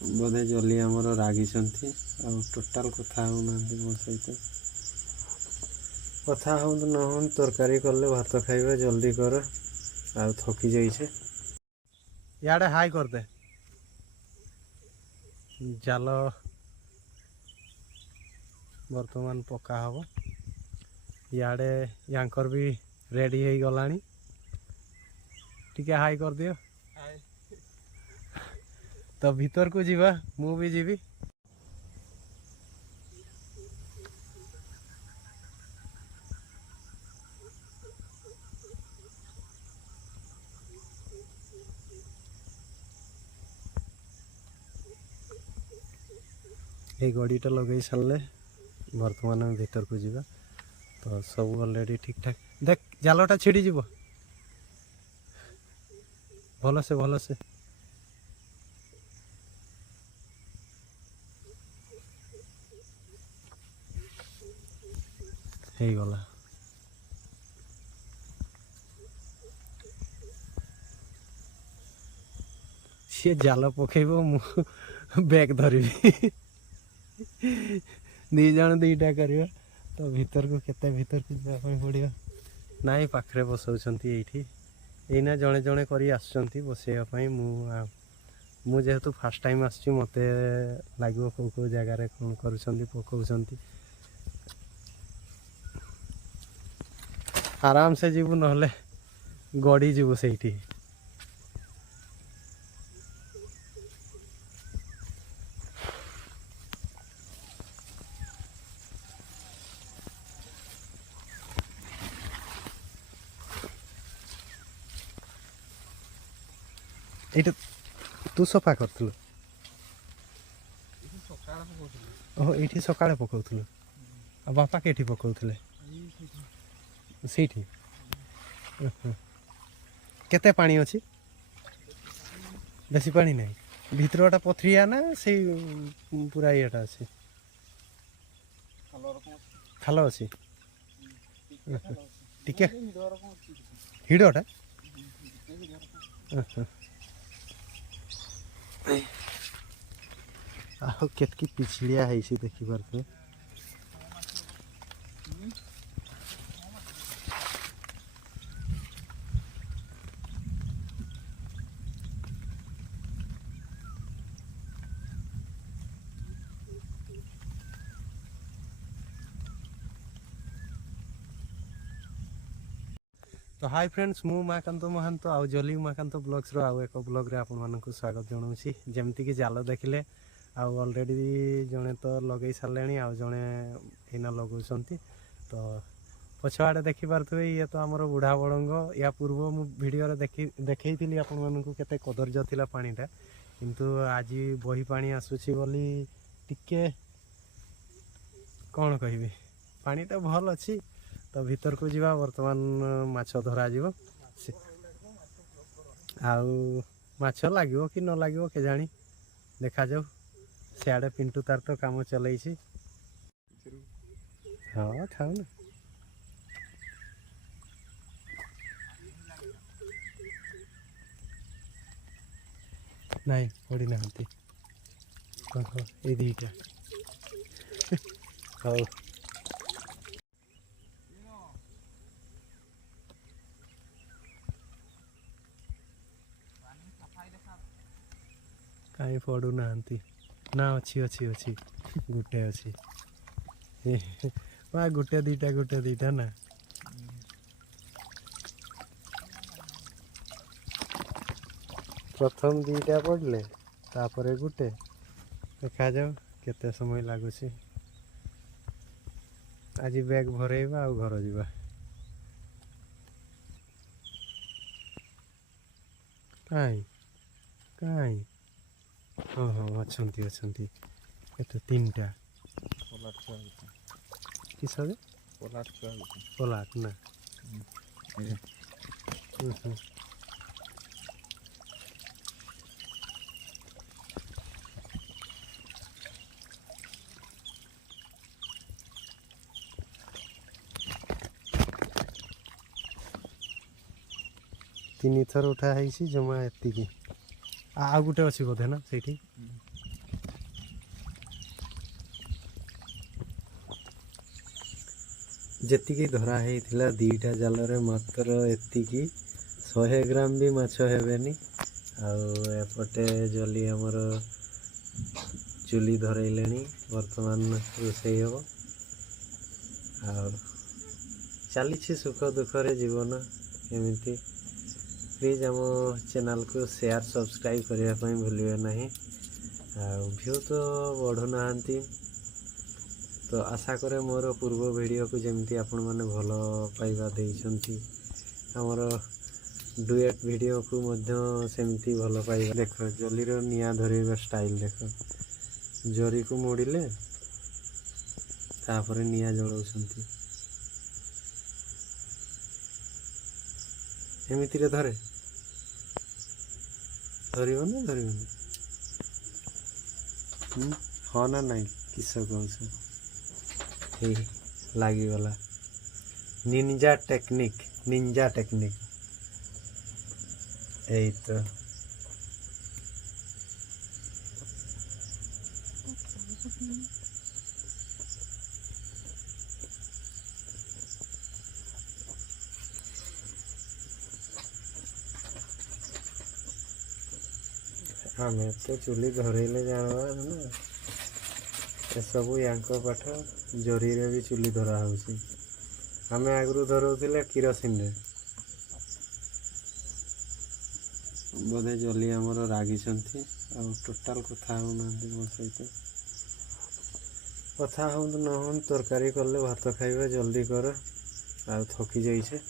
बोधे जल्दी आमर रागी टोटाल कथा होना मो सहित कथा हो न तरकारी कले भात खाइबा जल्दी कर आ थकी जाइए याडे हाई कर दे जाल बर्तमान पका हम याडे यांकर भी रेडी हो गलानी टिके हाई कर दियो तो भीतर को जीवा मु भी जीवी ये गड़ीटा लगे सारे बर्तमान भीतर को जीवा तो सब ऑलरेडी ठीक ठाक देख जालटा छिड़ी जीव भल से हो गला सी जाल पकेब मु बैग धरबी दी जन दीटा करवा तो भीतर को केते भीतर को जावाई पड़ियो नाई पाखरे बसाउछंती एठी एना जणे जणे करी आछंती बसेया पई मु जेहेतु फास्ट टाइम आछी मते लागो को जगह रे कोन करूछंती पकाउछंती आराम से जीवु नहले गड़ी जीवु सेठी एटा तू सफा करथलु ओह एठी सकाळे पकाउथलु आ बापा केठी पकाउथले सेठी केते पानी अछि बेसी पानी नहीं भीतरटा पथरिया ना से पूरा येटा अछि खालो अछि टिके हिडोटा आहो केतकी पिछलिया है इसी देखी पारते तो हाय फ्रेंड्स मु माकांत महांत आउ जली माकांत ब्लॉग्स रो आउ एक ब्लॉग रे आपन मानकु स्वागत जणाउछि जेमति कि जाल देखिले आउ ऑलरेडी जने तो लगै सारलेनी आउ जने एना लगौछंती तो पछवाडे देखि पारथुवे ये तो हमर बुढ़ा बड़ंग या पूर्व मु वीडियो रे देखैथिली आपन मानकु केते कदर्य थिला पानीटा किंतु आज बही पानी आसुछि बोली टिके कोन कहिबे पानीटा भल अछि तो भीतर को जीवा वर्तमान माछ धरा जीवो आउ माछ लागिवो कि न लागिवो के जानी देखा जाऊ सियाड़े पिंटू तार तो काम चलै छी हाँ खाऊ ना नहीं पड़ी ना हंती ये दीटा हाँ कहीं पड़ू ना ना अच्छी अच्छी अच्छी गुटे अच्छी वहाँ गुटे दीटा ना प्रथम दीटा पड़ले तापरे गुटे देखा जाओ केते समय लागुची आज बैग भरेबा आ घर जीवा काई काई हाँ हाँ अच्छी अच्छी ये तीन टा किस पलाट ना तीन थर उठा है जमा एति आ गोटे अच्छी बोधे ना से ଯେତିକି ଧରା ହେଇଥିଲା 2ଟା ଜାଲରେ ମାତ୍ର ଏତିକି 100 ଗ୍ରାମ ବି ମାଛ ହେବେନି। ଆଉ ଏପଟେ ଜଲି ଆମର ଚୁଲି ଧରେଇଲେଣି, ବର୍ତ୍ତମାନ ରୋଷେଇ ହେବ। ଆଉ ଚାଲିଛି ସୁଖ ଦୁଃଖରେ ଜୀବନ ଏମିତି। ପ୍ଲିଜ୍ ଆମ ଚ୍ୟାନେଲକୁ ସେୟାର ସବସ୍କ୍ରାଇବ୍ କରିବା ପାଇଁ ଭୁଲିବେ ନାହିଁ। ଆଉ ଭିଉ ତ ବଢ଼ୁନାହାନ୍ତି, ତ ଆଶା କରେ ମୋର ପୂର୍ବ ଭିଡ଼ିଓକୁ ଯେମିତି ଆପଣମାନେ ଭଲ ପାଇବା ଦେଇଛନ୍ତି, ଆମର ଡୁଏଟ୍ ଭିଡ଼ିଓକୁ ମଧ୍ୟ ସେମିତି ଭଲ ପାଇବା। ଦେଖ ଜଲିର ନିଆଁ ଧରିବା ଷ୍ଟାଇଲ୍ ଦେଖ, ଜରିକୁ ମୋଡ଼ିଲେ ତାପରେ ନିଆଁ ଜଳାଉଛନ୍ତି। ଏମିତିରେ ଧରିବ ନା ଧରିବନି? ହଁ ନା ନାଇଁ କିସ କହୁଛ? ହେଇ ଲାଗିଗଲା। ନିଞ୍ଜା ଟେକ୍ନିକ୍ ଏଇ ତ। ଆମେ ତ ଚୁଲି ଧରେଇଲେ ଜାଣିବା ନା, ଏସବୁ ୟାଙ୍କ ପାଠ। ଜରିରେ ବି ଚୁଲି ଧରା ହେଉଛି। ଆମେ ଆଗରୁ ଧରଉଥିଲେ କିରୋସିନରେ। ବୋଧେ ଜଲି ଆମର ରାଗିଛନ୍ତି ଆଉ ଟୋଟାଲ କଥା ହେଉନାହାନ୍ତି ମୋ ସହିତ। କଥା ହୁଅନ୍ତୁ ନ ହୁଅନ୍ତୁ, ତରକାରୀ କଲେ ଭାତ ଖାଇବେ, ଜଲ୍ଦି କର। ଆଉ ଥକି ଯାଇଛେ।